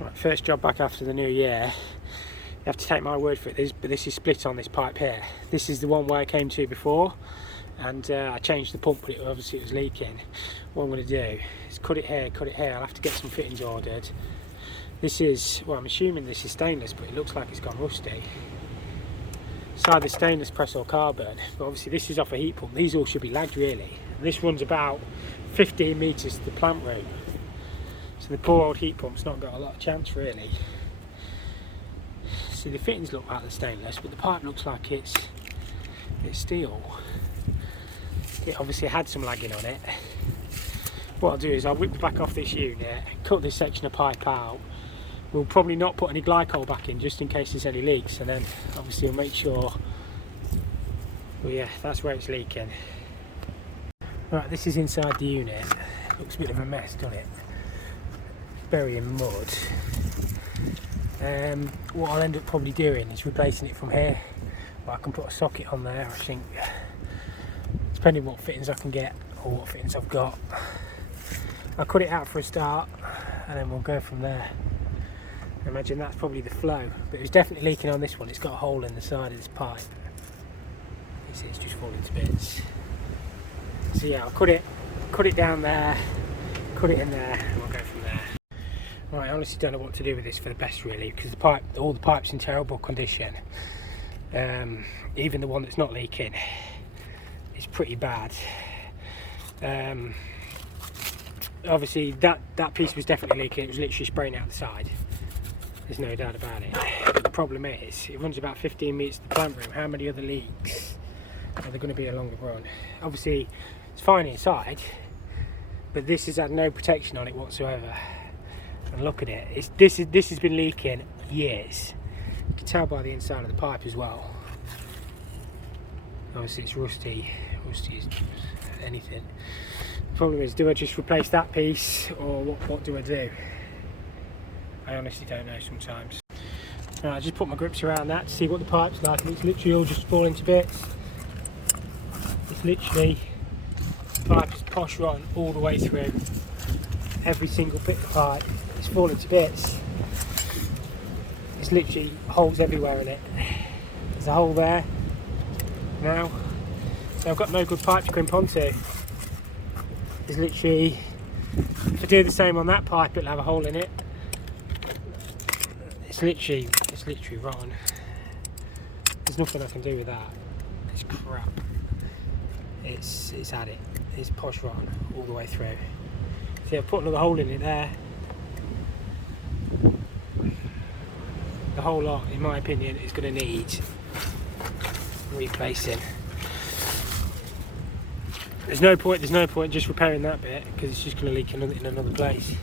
Right, first job back after the new year. You have to take my word for it, but this is split on this pipe here. This is the one where I came to before, and I changed the pump, but obviously it was leaking. What I'm going to do is cut it here. I'll have to get some fittings ordered. This is, well, I'm assuming this is stainless, but it looks like it's gone rusty. It's either stainless press or carbon, but obviously this is off a heat pump. These all should be lagged really. This runs about 15 metres to the plant room. So the poor old heat pump's not got a lot of chance really. See, the fittings look like they're stainless, but the pipe looks like it's steel. It obviously had some lagging on it. What I'll do is I'll whip the back off this unit, cut this section of pipe out. We'll probably not put any glycol back in just in case there's any leaks, and then obviously we'll make sure. Well, yeah, that's where it's leaking. Right, this is inside the unit. Looks a bit of a mess, doesn't it? Burying mud. What I'll end up probably doing is replacing it from here. Well, I can put a socket on there, I think, depending what fittings I can get or what fittings I've got. I'll cut it out for a start and then we'll go from there. I imagine that's probably the flow, but it was definitely leaking on this one. It's got a hole in the side of this pipe. You see it's just falling to bits. So yeah, I'll cut it down there, cut it in there, and we'll go from there. Right, I honestly don't know what to do with this for the best really, because all the pipe's in terrible condition. Even the one that's not leaking is pretty bad. Obviously that piece was definitely leaking. It was literally spraying out the side. There's no doubt about it. But the problem is, it runs about 15 metres to the plant room. How many other leaks are there going to be along the run? Obviously, it's fine inside, but this has had no protection on it whatsoever. And look at it. This has been leaking years. You can tell by the inside of the pipe as well. Obviously, it's rusty as anything. The problem is, do I just replace that piece, or what do I do? I honestly don't know sometimes. I just put my grips around that to see what the pipe's like, and it's literally all just falling to bits. It's literally, the pipe is posh rotten all the way through. Every single bit of pipe is falling to bits. There's literally holes everywhere in it. There's a hole there now. So I've got no good pipe to crimp onto. There's literally, if I do the same on that pipe, it'll have a hole in it. It's literally rotten. There's nothing I can do with that. It's crap. It's had it. It's posh rotten all the way through. See, I've put another hole in it there. The whole lot, in my opinion, is going to need replacing. There's no point just repairing that bit, because it's just going to leak in another place.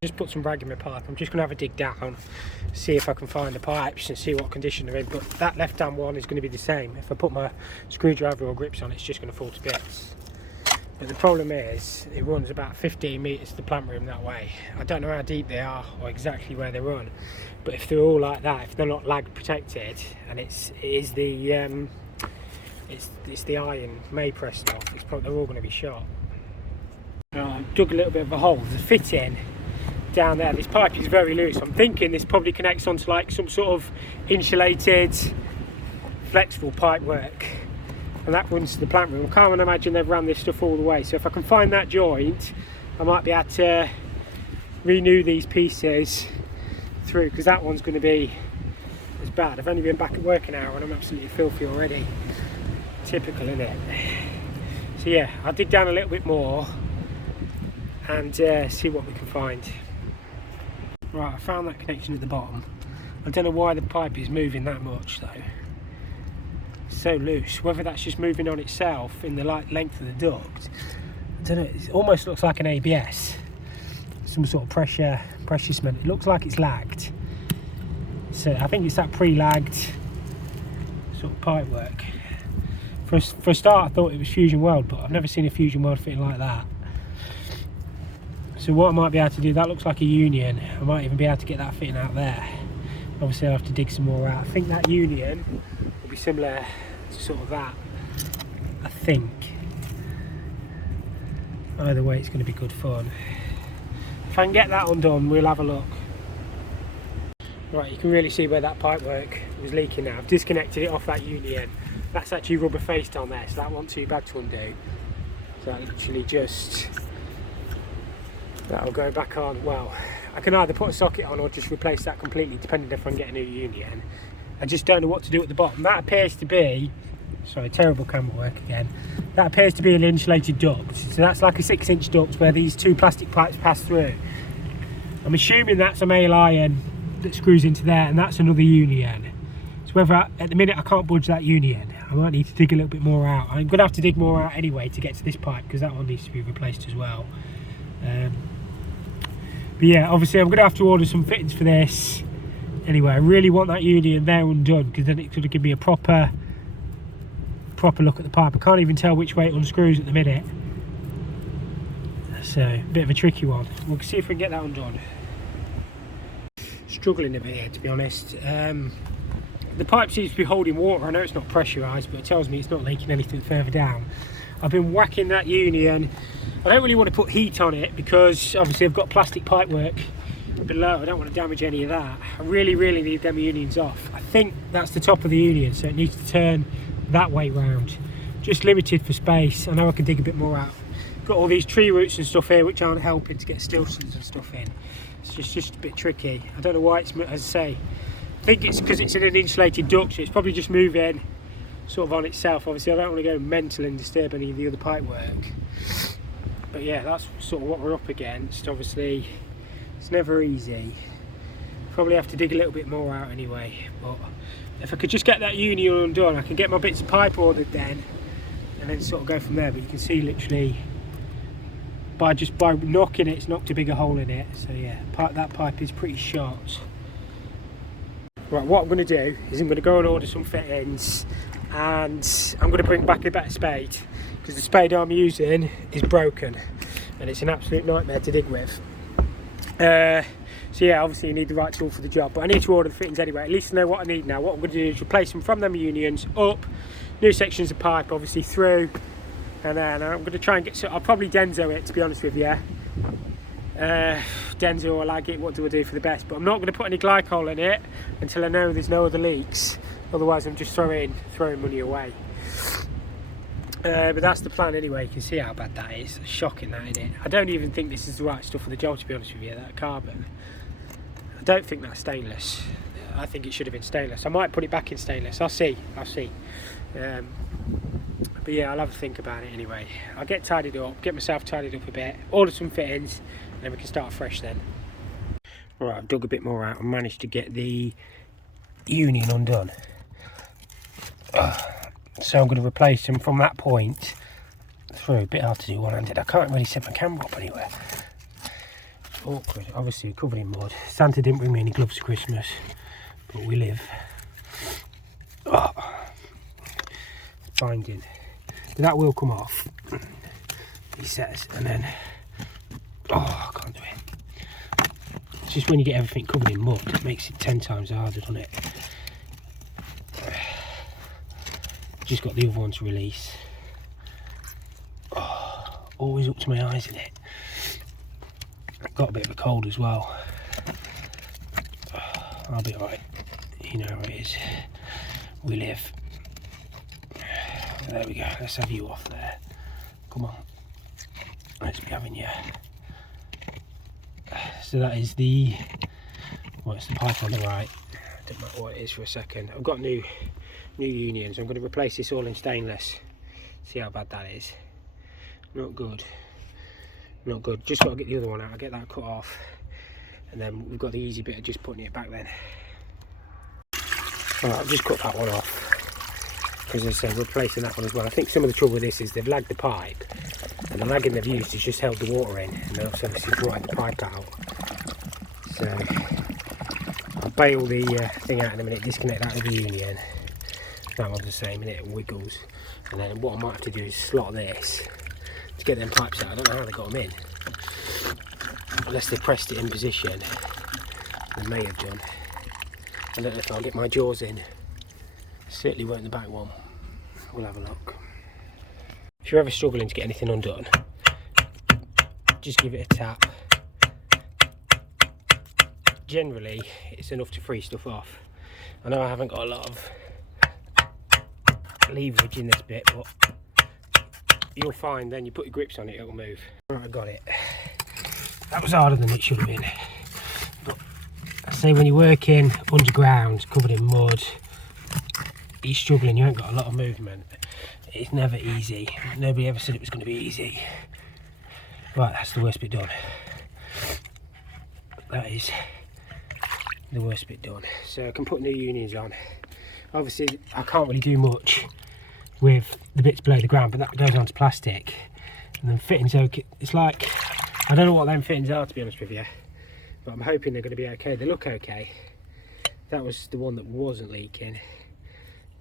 Just put some rag in my pipe. I'm just going to have a dig down, see if I can find the pipes and see what condition they're in. But that left hand one is going to be the same. If I put my screwdriver or grips on, it's just going to fall to bits. But the problem is, it runs about 15 metres to the plant room that way. I don't know how deep they are or exactly where they run, but if they're all like that, if they're not lag protected, and it's the iron May pressed off, they're all going to be shot. I dug a little bit of a hole. The fitting down there, this pipe is very loose. I'm thinking this probably connects onto like some sort of insulated flexible pipe work, and that runs to the plant room. I can't imagine they've ran this stuff all the way, so if I can find that joint, I might be able to renew these pieces through, because that one's going to be as bad. I've only been back at work an hour and I'm absolutely filthy already. Typical, isn't it? So yeah, I'll dig down a little bit more and see what we can find. Right, I found that connection at the bottom. I don't know why the pipe is moving that much though. It's so loose. Whether that's just moving on itself in the length of the duct, I don't know. It almost looks like an ABS, some sort of pressure cement. It looks like it's lagged. So I think it's that pre-lagged sort of pipe work. For a start, I thought it was Fusion Weld, but I've never seen a Fusion Weld fitting like that. So what I might be able to do, that looks like a union. I might even be able to get that fitting out there. Obviously I'll have to dig some more out. I think that union will be similar to sort of that, I think. Either way, it's going to be good fun. If I can get that undone, we'll have a look. Right, you can really see where that pipework was leaking now. I've disconnected it off that union. That's actually rubber faced on there, so that wasn't too bad to undo. So that literally just, that'll go back on. Well, I can either put a socket on or just replace that completely, depending if I can get a new union. I just don't know what to do at the bottom. That appears to be, sorry, terrible camera work again. That appears to be an insulated duct. So that's like a 6-inch duct where these two plastic pipes pass through. I'm assuming that's a male iron that screws into there, and that's another union. So whether at the minute I can't budge that union, I might need to dig a little bit more out. I'm gonna have to dig more out anyway to get to this pipe, because that one needs to be replaced as well. But yeah, obviously I'm gonna have to order some fittings for this. Anyway, I really want that union there undone, because then it could give me a proper look at the pipe. I can't even tell which way it unscrews at the minute. So, a bit of a tricky one. We'll see if we can get that undone. Struggling a bit here, to be honest. The pipe seems to be holding water. I know it's not pressurised, but it tells me it's not leaking anything further down. I've been whacking that union. I don't really want to put heat on it, because obviously I've got plastic pipework below. I don't want to damage any of that. I really need them unions off. I think that's the top of the union, so it needs to turn that way round. Just limited for space. I know I can dig a bit more out. Got all these tree roots and stuff here which aren't helping to get stiltons and stuff in. It's just a bit tricky. I don't know why it's, as I say, I think it's because it's in an insulated duct, so it's probably just moving sort of on itself. Obviously I don't want to go mental and disturb any of the other pipe work. But yeah, that's sort of what we're up against. Obviously it's never easy. Probably have to dig a little bit more out anyway, but if I could just get that union undone, I can get my bits of pipe ordered then, and then sort of go from there. But you can see literally by knocking it, it's knocked a bigger hole in it. So yeah, that pipe is pretty short. Right, what I'm going to do is I'm going to go and order some fittings, and I'm going to bring back a better spade, because the spade I'm using is broken and it's an absolute nightmare to dig with. So yeah, obviously you need the right tool for the job, but I need to order the fittings anyway. At least I know what I need now. What I'm going to do is replace them from them unions up, new sections of pipe obviously through, and then I'm going to try and get, so I'll probably Denso it, to be honest with you. Denso or lag it, what do I do for the best? But I'm not going to put any glycol in it until I know there's no other leaks. Otherwise I'm just throwing money away. But that's the plan anyway. You can see how bad that is. It's shocking, that, isn't it? I don't even think this is the right stuff for the job, to be honest with you, that carbon. I don't think that's stainless. I think it should have been stainless. I might put it back in stainless. I'll see. But yeah, I'll have a think about it anyway. I'll get tidied up, get myself tidied up a bit, order some fittings, and then we can start fresh then. Alright, I've dug a bit more out and managed to get the union undone. So I'm going to replace them from that point through. A bit hard to do one-handed. I can't really set my camera up anywhere. It's awkward. Obviously covered in mud. Santa didn't bring me any gloves for Christmas, but we live. Binding. But that will come off, he says, and then I can't do it. It's just when you get everything covered in mud, it makes it 10 times harder, doesn't it? Just got the other one to release. Always up to my eyes in it. Got a bit of a cold as well. I'll be alright. You know how it is. We live. There we go. Let's have you off there. Come on. Let's be having you. So that is the, well, it's the pipe on the right. Don't matter what it is for a second. I've got new unions. I'm going to replace this all in stainless. See how bad that is. Not good. Not good. Just got to get the other one out. I'll get that cut off, and then we've got the easy bit of just putting it back then. Alright, I've just cut that one off, because as I said, replacing that one as well. I think some of the trouble with this is they've lagged the pipe, and the lagging they've used has just held the water in, and then obviously dried the pipe out. So I'll bail the thing out in a minute, disconnect that with the union. That one's the same, and it wiggles. And then what I might have to do is slot this to get them pipes out. I don't know how they got them in, unless they pressed it in position. They may have done. I don't know if I'll get my jaws in. Certainly won't the back one. We'll have a look. If you're ever struggling to get anything undone, just give it a tap. generally it's enough to free stuff off. I know I haven't got a lot of leverage in this bit, but you'll find then you put your grips on it, it'll move. Right, I got it. That was harder than it should have been. But I say when you're working underground, covered in mud, you're struggling, you ain't got a lot of movement. It's never easy. Nobody ever said it was going to be easy. Right, that's the worst bit done. That is the worst bit done. So I can put new unions on. Obviously I can't really do much with the bits below the ground, but that goes onto plastic. And then fittings, it's like, I don't know what them fittings are, to be honest with you, but I'm hoping they're going to be okay. They look okay. That was the one that wasn't leaking.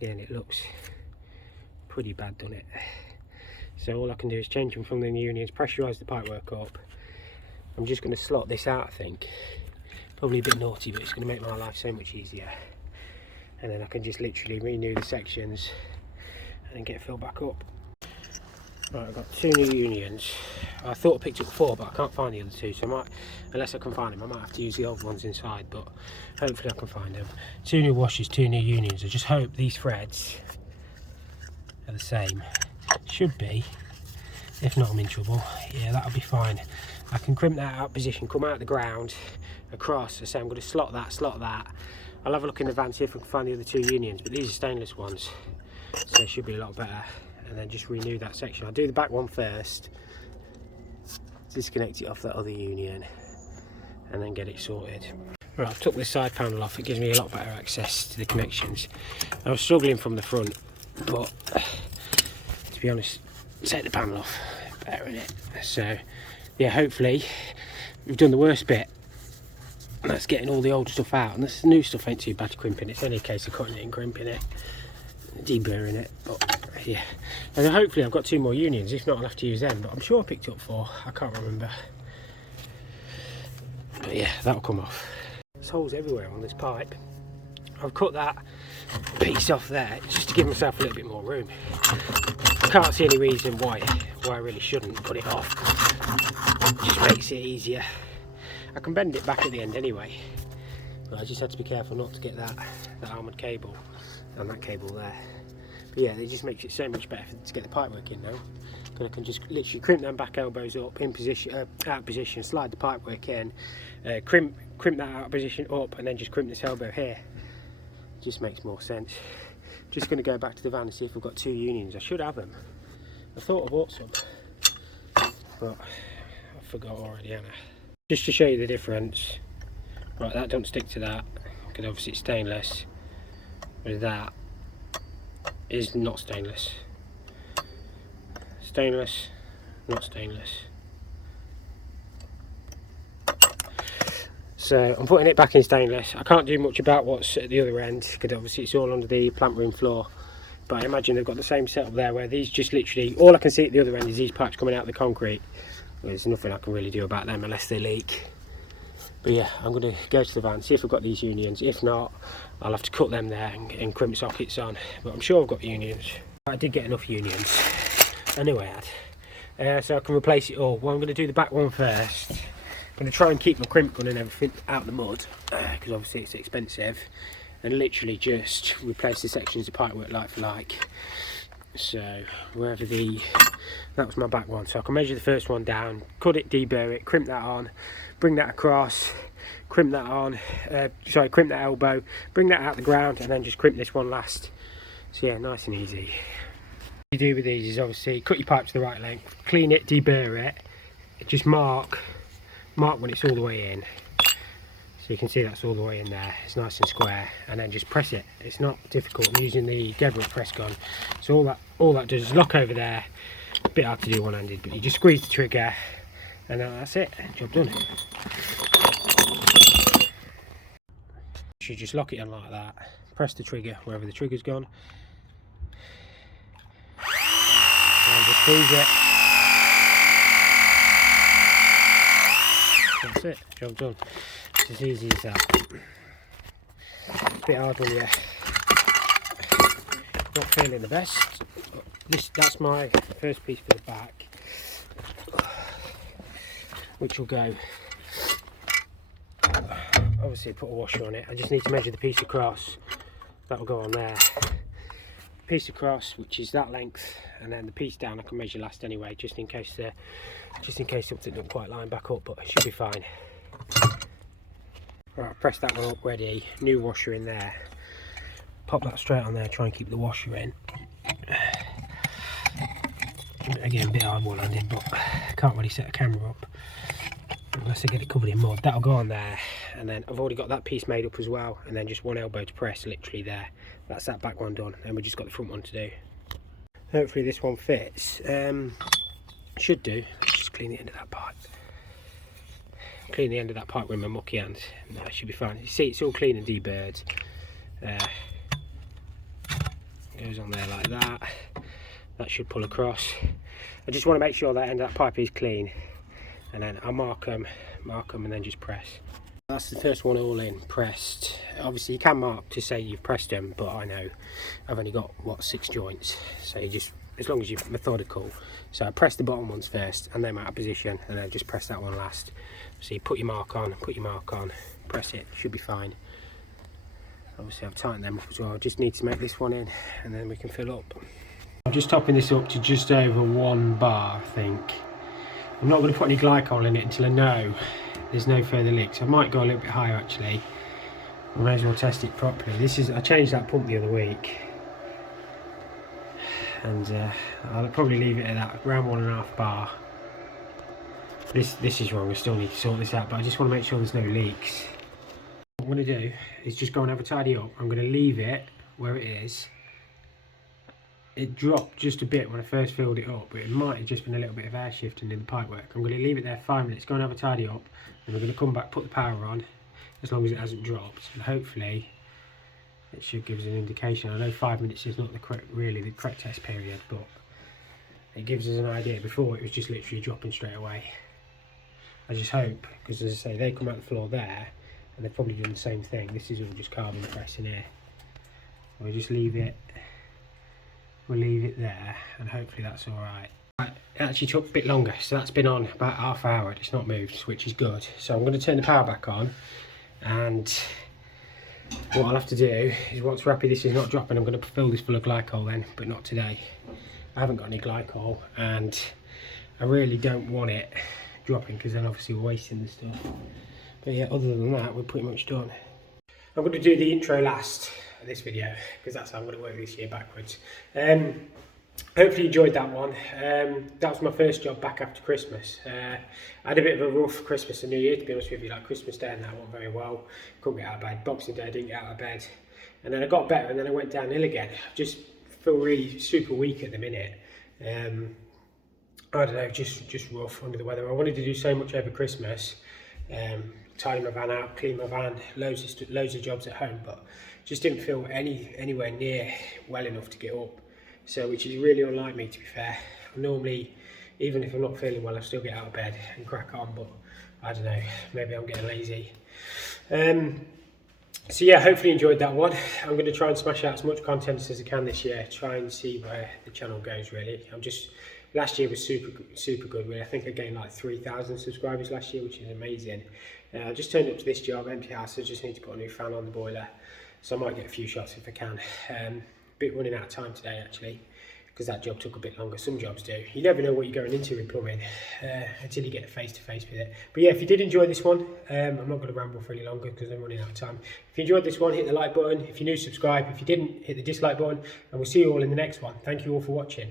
Yeah, and it looks pretty bad, doesn't it? So all I can do is change them from the unions, pressurise the pipework up. I'm just going to slot this out, I think. Probably a bit naughty, but it's going to make my life so much easier. And then I can just literally renew the sections and then get it filled back up. Right, I've got 2 new unions. I thought I picked up 4, but I can't find the other 2, so I might, unless I can find them, I might have to use the old ones inside, but hopefully I can find them. 2 new washers, 2 new unions. I just hope these threads are the same. Should be. If not, I'm in trouble. Yeah, that'll be fine. I can crimp that out position, come out the ground, across. I say I'm going to slot that. I'll have a look in advance, see if I can find the other 2 unions, but these are stainless ones, so it should be a lot better. And then just renew that section. I'll do the back one first, disconnect it off that other union, and then get it sorted. Right, I've took this side panel off. It gives me a lot better access to the connections. I was struggling from the front, but to be honest, take the panel off, better in it. So yeah, hopefully we've done the worst bit. That's getting all the old stuff out, and this new stuff ain't too bad to crimping. It's only a case of cutting it and crimping it, deburring it. But yeah, and then hopefully I've got 2 more unions. If not, I'll have to use them, but I'm sure I picked up 4. I can't remember, but yeah, that'll come off. There's holes everywhere on this pipe. I've cut that piece off there just to give myself a little bit more room. I can't see any reason why I really shouldn't cut it off. It just makes it easier. I can bend it back at the end anyway, but I just had to be careful not to get that armoured cable and that cable there. But yeah, it just makes it so much better to get the pipework in now, because I can just literally crimp them back elbows up in position, out of position, slide the pipework in, crimp that out of position up, and then just crimp this elbow here. It just makes more sense. Just going to go back to the van and see if we've got 2 unions. I should have them. I thought I bought some, but I forgot already, haven't I? Just to show you the difference. Right, that don't stick to that, because obviously it's stainless. But that is not stainless. Stainless, not stainless. So I'm putting it back in stainless. I can't do much about what's at the other end, because obviously it's all under the plant room floor. But I imagine they've got the same setup there, where these just literally, all I can see at the other end is these pipes coming out of the concrete. There's nothing I can really do about them unless they leak. But yeah, I'm going to go to the van, see if I've got these unions. If not, I'll have to cut them there and crimp sockets on. But I'm sure I've got unions. I did get enough unions. I knew I had. So I can replace it all. Well, I'm going to do the back one first. I'm going to try and keep my crimp gun and everything out of the mud, because obviously it's expensive. And literally just replace the sections of pipework like for like. So wherever that was my back one, so I can measure the first one down, cut it, deburr it, crimp that on, bring that across, crimp that on, crimp that elbow, bring that out the ground, and then just crimp this one last. So yeah, nice and easy. What you do with these is obviously cut your pipe to the right length, clean it, deburr it, just mark when it's all the way in. So you can see that's all the way in there, it's nice and square, and then just press it. It's not difficult. I'm using the Deborah press gun, so all that does is lock over there. A bit hard to do one-handed, but you just squeeze the trigger, and then that's it, job done. You just lock it on like that, press the trigger wherever the trigger's gone, and just squeeze it. That's it, job done. It's as easy as that. It's a bit hard when you're not feeling the best. That's my first piece for the back, which will go obviously put a washer on it. I just need to measure the piece across. That'll go on there. Piece across, which is that length, and then the piece down I can measure last anyway, just in case something doesn't quite line back up, but it should be fine. Right, I've pressed that one up ready. New washer in there. Pop that straight on there. Try and keep the washer in. Again, a bit hard one-handed, but I can't really set a camera up unless I get it covered in mud. That'll go on there, and then I've already got that piece made up as well, and then just one elbow to press, literally there. That's that back one done, and we've just got the front one to do. Hopefully this one fits. Should do. Let's just clean the end of that pipe. Clean the end of that pipe with my mucky hand. No, it should be fine. You see, it's all clean and deburred. Goes on there like that. That should pull across. I just want to make sure that end of that pipe is clean, and then I'll mark them, and then just press. That's the first one all in, pressed. Obviously you can mark to say you've pressed them, but I know I've only got, what, 6 joints, so you just, as long as you're methodical. So I press the bottom ones first, and then I'm out of position, and then just press that one last. So you put your mark on, press it, should be fine. Obviously I've tightened them up as well. I just need to make this one in, and then we can fill up. I'm just topping this up to just over 1 bar, I think. I'm not going to put any glycol in it until I know there's no further leaks. I might go a little bit higher actually. I may as well test it properly. I changed that pump the other week, and I'll probably leave it at that, around 1.5 bar. This is wrong. I still need to sort this out, but I just want to make sure there's no leaks. What I'm going to do is just go and have a tidy up. I'm going to leave it where it is. It dropped just a bit when I first filled it up, but it might have just been a little bit of air shifting in the pipework. I'm going to leave it there 5 minutes, go and have a tidy up, and we're going to come back, put the power on, as long as it hasn't dropped, and hopefully it should give us an indication. I know 5 minutes is not the correct test period, but it gives us an idea. Before it was just literally dropping straight away. I just hope, because as I say, they come out the floor there, and they've probably done the same thing. This is all just carbon press in here. We'll just leave it. We'll leave it there, and hopefully that's all right. It actually took a bit longer, so that's been on about ½ hour. It's not moved, which is good. So I'm going to turn the power back on, and what I'll have to do is, once we're happy this is not dropping, I'm going to fill this full of glycol then, but not today. I haven't got any glycol, and I really don't want it dropping, because then obviously we're wasting the stuff. But yeah, other than that, we're pretty much done. I'm going to do the intro last of this video, because that's how I'm going to work this year backwards. Hopefully you enjoyed that one. That was my first job back after Christmas. I had a bit of a rough Christmas and New Year, to be honest with you. Like Christmas Day and that went very well. Couldn't get out of bed. Boxing Day, didn't get out of bed. And then I got better, and then I went downhill again. I just feel really super weak at the minute. I don't know, just rough, under the weather. I wanted to do so much over Christmas. Tidy my van out, clean my van, loads of jobs at home, but just didn't feel anywhere near well enough to get up. So, which is really unlike me, to be fair. Normally, even if I'm not feeling well, I still get out of bed and crack on, but I don't know, maybe I'm getting lazy. So yeah, hopefully you enjoyed that one. I'm going to try and smash out as much content as I can this year, try and see where the channel goes really. Last year was super good really. I think I gained like 3,000 subscribers last year, which is amazing. I just turned up to this job, empty house. I just need to put a new fan on the boiler, so I might get a few shots if I can. Bit running out of time today actually, because that job took a bit longer. Some jobs do. You never know what you're going into in plumbing until you get face to face with it. But yeah, if you did enjoy this one, I'm not going to ramble for any longer because I'm running out of time. If you enjoyed this one, hit the like button. If you're new, subscribe. If you didn't, hit the dislike button, and we'll see you all in the next one. Thank you all for watching.